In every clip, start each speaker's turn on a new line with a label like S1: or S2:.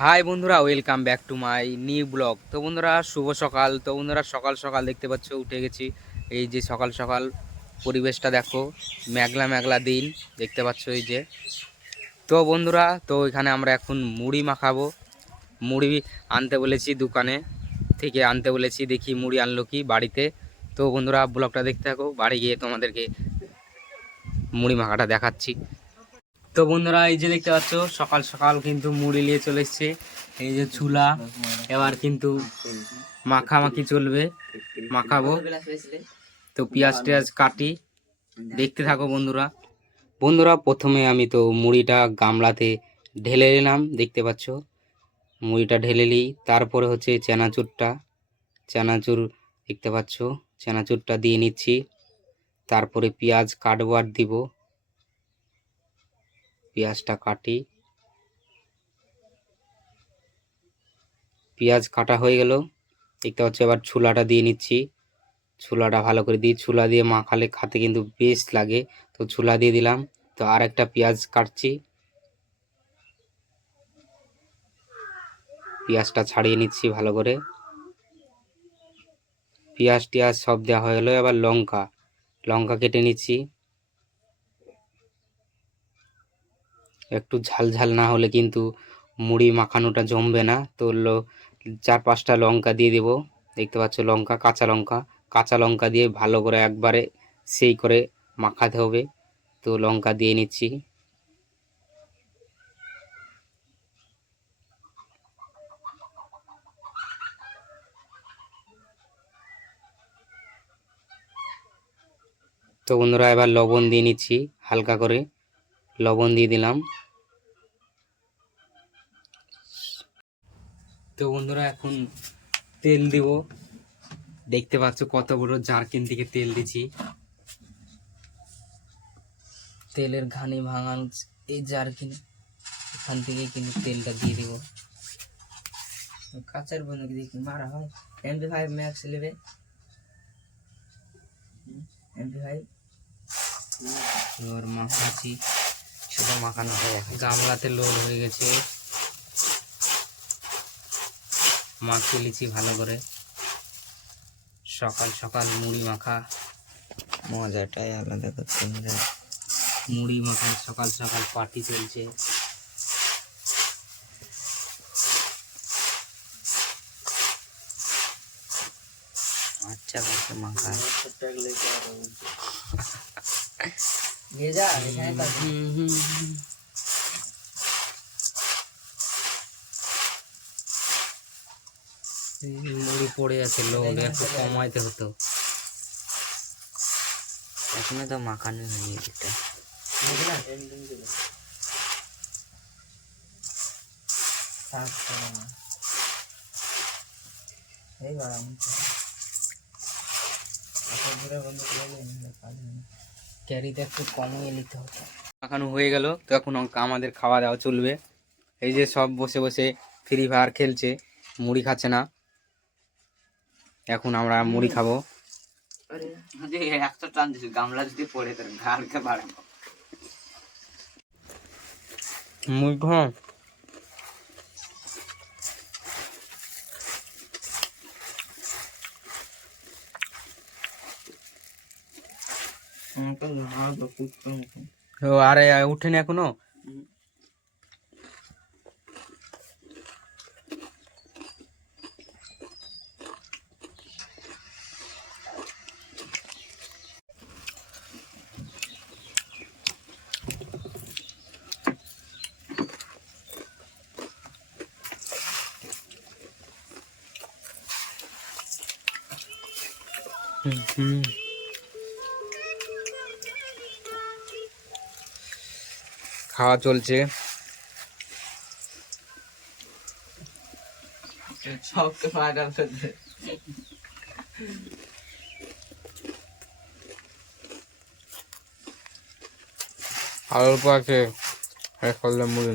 S1: High বন্ধুরা welcome back to my new blog তো বন্ধুরা, শুভ সকাল। তো বন্ধুরা, সকাল সকাল দেখতে পাচ্ছ, উঠে গেছি। এই যে সকাল সকাল পরিবেশটা দেখো, মেঘলা মেঘলা দিন, দেখতে পাচ্ছ এই যে। তো বন্ধুরা, তো এখানে আমরা এখন মুড়ি মাখাবো। মুড়ি আনতে বলেছি দোকানে, থেকে আনতে বলেছি, দেখি মুড়ি আনলো কি বাড়িতে। তো বন্ধুরা ব্লগটা দেখতে থাকো, বাড়ি গিয়ে তোমাদেরকে মুড়ি মাখাটা দেখাচ্ছি। তো বন্ধুরা, এই যে দেখতে পাচ্ছ, সকাল সকাল কিন্তু মুড়ি নিয়ে চলে এসছে। এই যে চুলা, এবার কিন্তু মাখামাখি চলবে। মাখাবো। তো পেঁয়াজ টেয়াজ কাটি। দেখতে থাকো বন্ধুরা। বন্ধুরা, প্রথমে আমি তো মুড়িটা গামলাতে ঢেলে নিলাম, দেখতে পাচ্ছ। মুড়িটা ঢেলে নিই, তারপরে হচ্ছে চানাচুরটা। চানাচুর দেখতে পাচ্ছ, চানাচুরটা দিয়ে নিচ্ছি। তারপরে পেঁয়াজ কাটবো আর দিব। পেঁয়াজটা কাটি। পেঁয়াজ কাটা হয়ে গেল। দেখতে পাচ্ছ, এবার ছুলাটা দিয়ে নিচ্ছি। ছুলাটা ভালো করে দিই ছুলা দিয়ে মাখালে খাতে কিন্তু বেশ লাগে। তো ছুলা দিয়ে দিলাম। তো আর একটা পেঁয়াজ কাটছি। পেঁয়াজটা ছাড়িয়ে নিচ্ছি ভালো করে। পেঁয়াজ টিয়াজ সব দেওয়া হয়ে গেলো। এবার লঙ্কা। লঙ্কা কেটে নিচ্ছি। একটু ঝাল ঝাল না হলে কিন্তু মুড়ি মাখানোটা জমবে না। তো চার পাঁচটা লঙ্কা দিয়ে দেব। দেখতে পাচ্ছ লঙ্কা, কাঁচা লঙ্কা। কাঁচা লঙ্কা দিয়ে ভালো করে একবারে সেই করে মাখাতে হবে। তো লঙ্কা দিয়ে নিচ্ছি। তো বন্ধুরা, এবার লবণ দিয়ে নিচ্ছি হালকা করে। লবণ দিয়ে দিলাম। তো বন্ধুরা, এখন তেল দিব। দেখতে পাচ্ছ কত বড় জারকিন থেকে তেল দিছি তেলের ঘানি ভাঙান এই জারকিন, এখান থেকে কিন্তু তেলটা দিয়ে দিব।
S2: কাঁচার বন্ধু দেখি, মারা হয়। এমপি ফাইভ ম্যাক্স নেবে। এমপি ফাইভ
S1: এবার মাখাচ্ছি। সেটা মাখানো হয় গামলাতে লোড হয়ে গেছে। মাখিয়ে লিছি ভালো করে। সকাল সকাল মুড়ি মাখা।
S2: মজাটাই আলাদা করতে
S1: মুড়ি মাখা সকাল সকাল পার্টি চলছে। আচ্ছা করছে মাখা।
S2: নিয়ে যা এখানে তো
S1: হুম, হুম, হুম। এই মুড়ি পড়ে আছে লোড একটু কমাইতে হতো।
S2: এখনও তো মাখানো হয়নি এটা।
S1: ক্যারিতে একটু কমিয়ে নিতে মাখানো হয়ে গেল, তো এখন আমাদের খাওয়া দাওয়া চলবে। এই যে সব বসে বসে ফ্রি ফায়ার খেলছে, মুড়ি খাচ্ছে না। এখন আমরা মুড়ি খাব।
S2: একশো টান দিছি গামলা যদি পড়ে তোর ঘাড়কে বাড়াবো।
S1: মুড়ি খাও ও আরে উঠেনি এখনও? খাওয়া চলছে।
S2: সবকে ফায়দা করছে
S1: আর অল্প আছে শেষ করলে মুড়ি।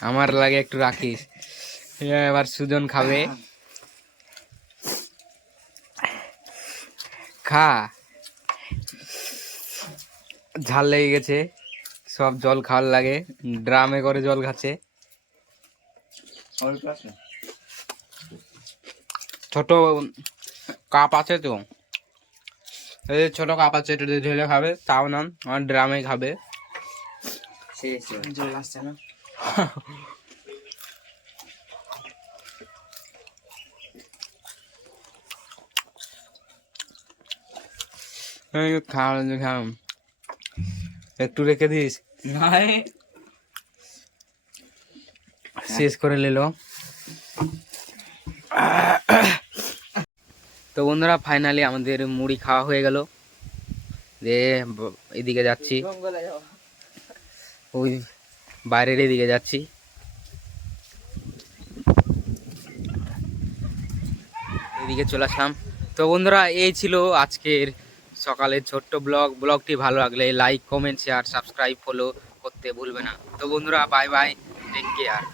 S1: আমার লাগে একটু রাখিস। এবার সুজন খাবে। খা। ঝাল লেগে গেছে। সব জল খাওয়ার লাগে। ড্রামে করে জল খাচ্ছে। ছোট কাপ আছে তো। এই ছোট কাপ আছে এটা ঢেলে খাবে। তাও না আমার ড্রামে খাবে।
S2: জল আসছে না।
S1: খাও খাও। একটু রেখে দিস।
S2: নাই।
S1: শেষ করে নিল। তো বন্ধুরা ফাইনালি আমাদের মুড়ি খাওয়া হয়ে গেল। দিয়ে এদিকে যাচ্ছি। ওই বাইরের এদিকে যাচ্ছি। এদিকে চলে আসলাম। তো বন্ধুরা, এই ছিল আজকের সকালের ছোট্ট ব্লগ। ব্লগটি ভালো লাগলে like comment share subscribe follow করতে ভুলবে না। তো বন্ধুরা বাই বাই টেক কেয়ার